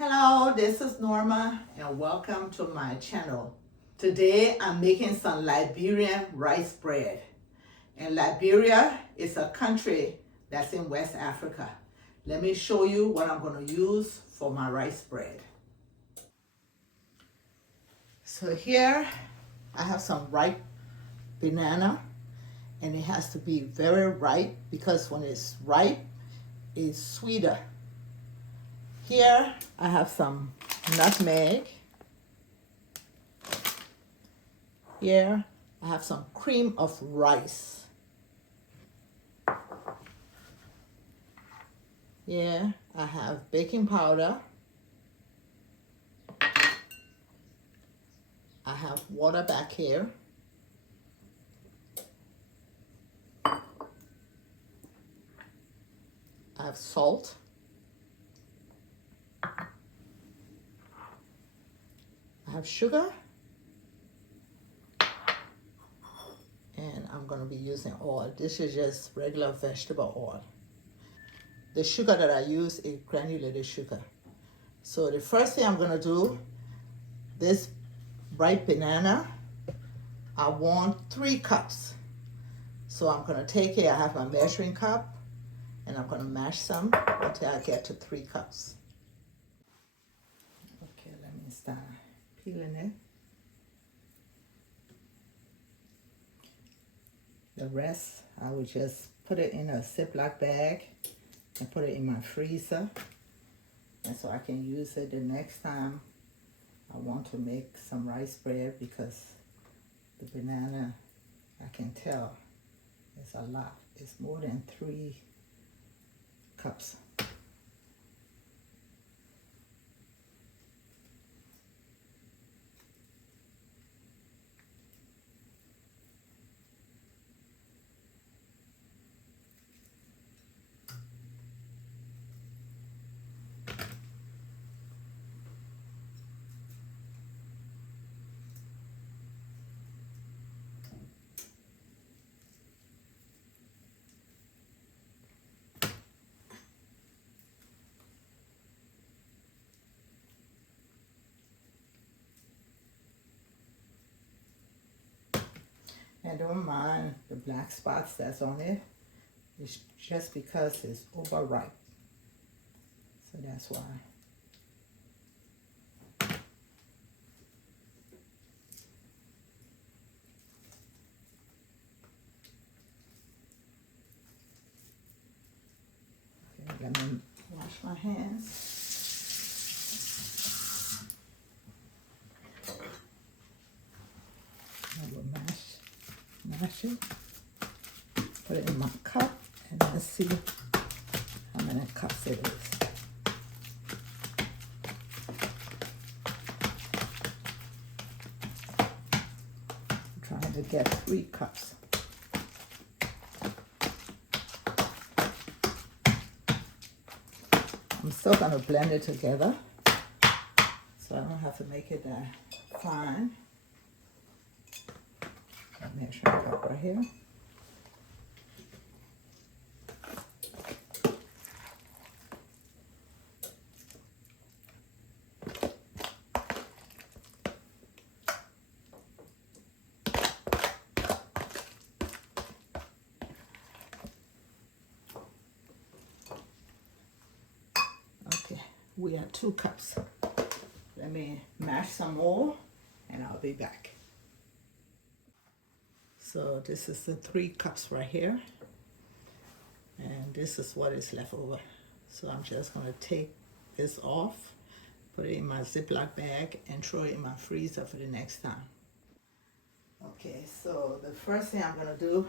Hello, this is Norma and welcome to my channel. Today I'm making some Liberian rice bread. And Liberia is a country that's in West Africa. Let me show you what I'm going to use for my rice bread. So here I have some ripe banana, and it has to be very ripe because when it's ripe, it's sweeter. Here I have some nutmeg. Here I have some cream of rice. Here I have baking powder. I have water back here. I have salt. I have sugar, and I'm going to be using oil. This is just regular vegetable oil. The sugar that I use is granulated sugar. So the first thing I'm going to do, this ripe banana, I want 3 cups. So I'm going to take it, I have my measuring cup, and I'm going to mash some until I get to 3 cups. Okay, let me start peeling it. The rest, I will just put it in a Ziploc bag and put it in my freezer. And so I can use it the next time I want to make some rice bread, because the banana, I can tell, it's a lot. It's more than 3 cups. And don't mind the black spots that's on it. It's just because it's overripe. So that's why. Okay, let me wash my hands. I will mash it, put it in my cup, and let's see how many cups it is. I'm trying to get 3 cups. I'm still going to blend it together, so I don't have to make it that fine. Measuring cup right here. Okay, we have 2 cups. Let me mash some more and I'll be back. So this is the 3 cups right here, and this is what is left over. So I'm just going to take this off, put it in my Ziploc bag, and throw it in my freezer for the next time. Okay, so the first thing I'm going to do,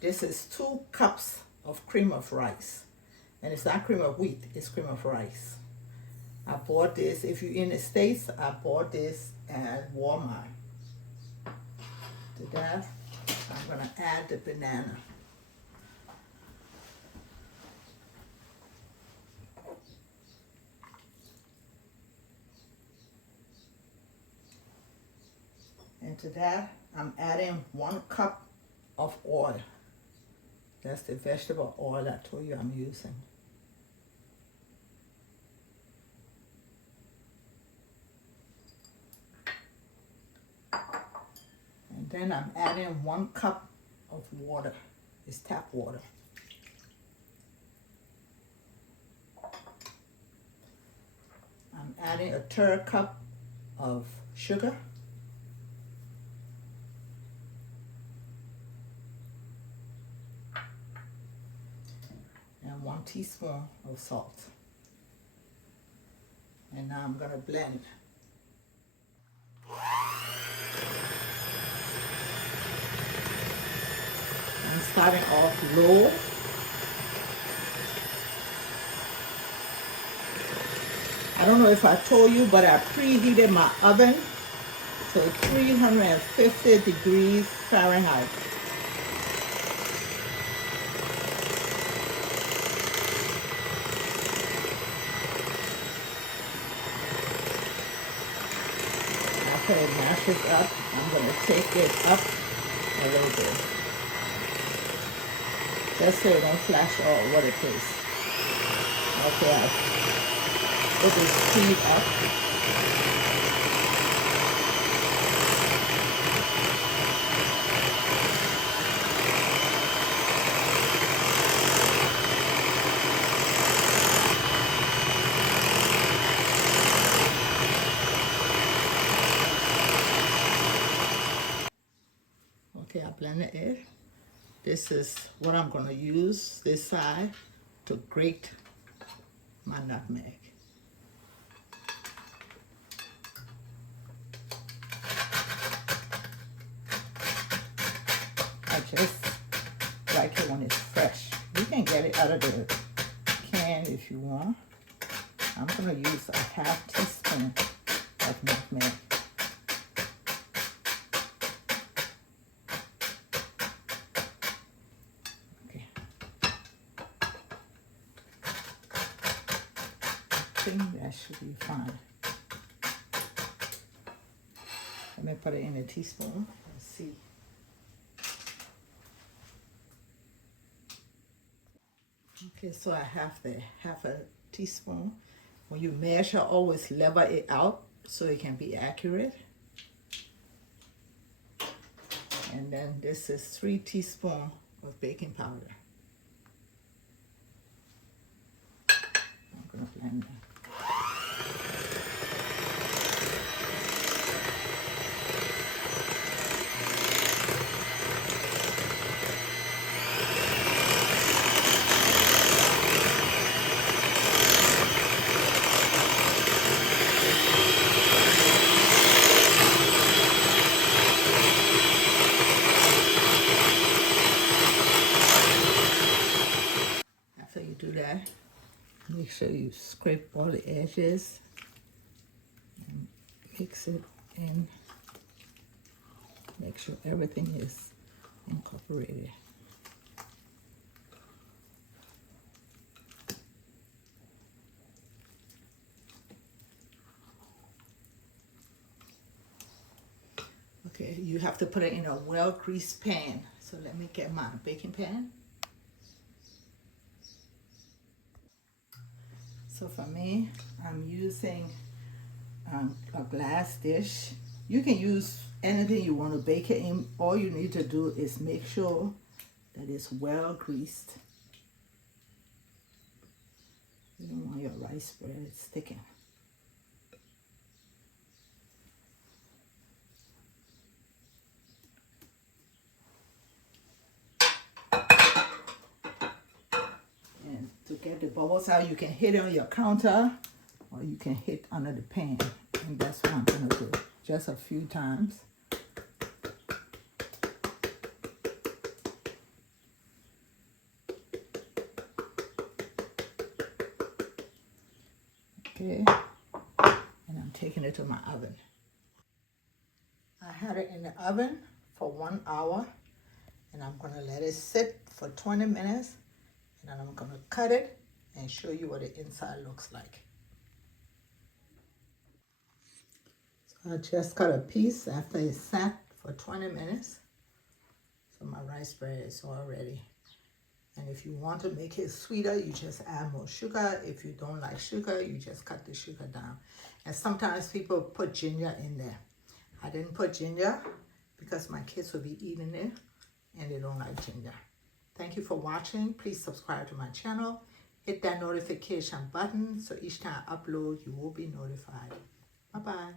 this is 2 cups of cream of rice, and it's not cream of wheat, it's cream of rice. I bought this, if you're in the States, I bought this at Walmart. To that, I'm going to add the banana. And to that, I'm adding 1 cup of oil. That's the vegetable oil I told you I'm using. Then I'm adding 1 cup of water. It's tap water. I'm adding a 1/3 cup of sugar. And 1 teaspoon of salt. And now I'm gonna blend. I'm starting off low. I don't know if I told you, but I preheated my oven to 350 degrees Fahrenheit. After it mashes up, I'm going to take it up a little bit. Just so it don't flash all over the place. Okay, I put the speed up. Okay, I blended it. This is what I'm going to use this side to grate my nutmeg. I just like it when it's fresh. You can get it out of the can if you want. I'm going to use a 1/2 teaspoon of nutmeg. Okay. I think that should be fine. Let me put it in a teaspoon. Let's see. Okay, so I have the 1/2 teaspoon. When you measure, always level it out so it can be accurate. And then this is 3 teaspoons of baking powder. I'm gonna blend that. After you do that, make sure you scrape all the edges and mix it in. Make sure everything is incorporated. Okay, you have to put it in a well-greased pan. So let me get my baking pan. So for me, I'm using a glass dish. You can use anything you want to bake it in. All you need to do is make sure that it's well greased. You don't want your rice bread sticking. And to get the bubbles out, you can hit it on your counter or you can hit under the pan. And that's what I'm going to do. Just a few times. Okay. And I'm taking it to my oven. I had it in the oven for 1 hour. And I'm going to let it sit for 20 minutes. And then I'm going to cut it and show you what the inside looks like. So I just cut a piece after it sat for 20 minutes. So my rice bread is all ready. And if you want to make it sweeter, you just add more sugar. If you don't like sugar, you just cut the sugar down. And sometimes people put ginger in there. I didn't put ginger because my kids will be eating it and they don't like ginger. Thank you for watching. Please subscribe to my channel. Hit that notification button so each time I upload, you will be notified. Bye-bye.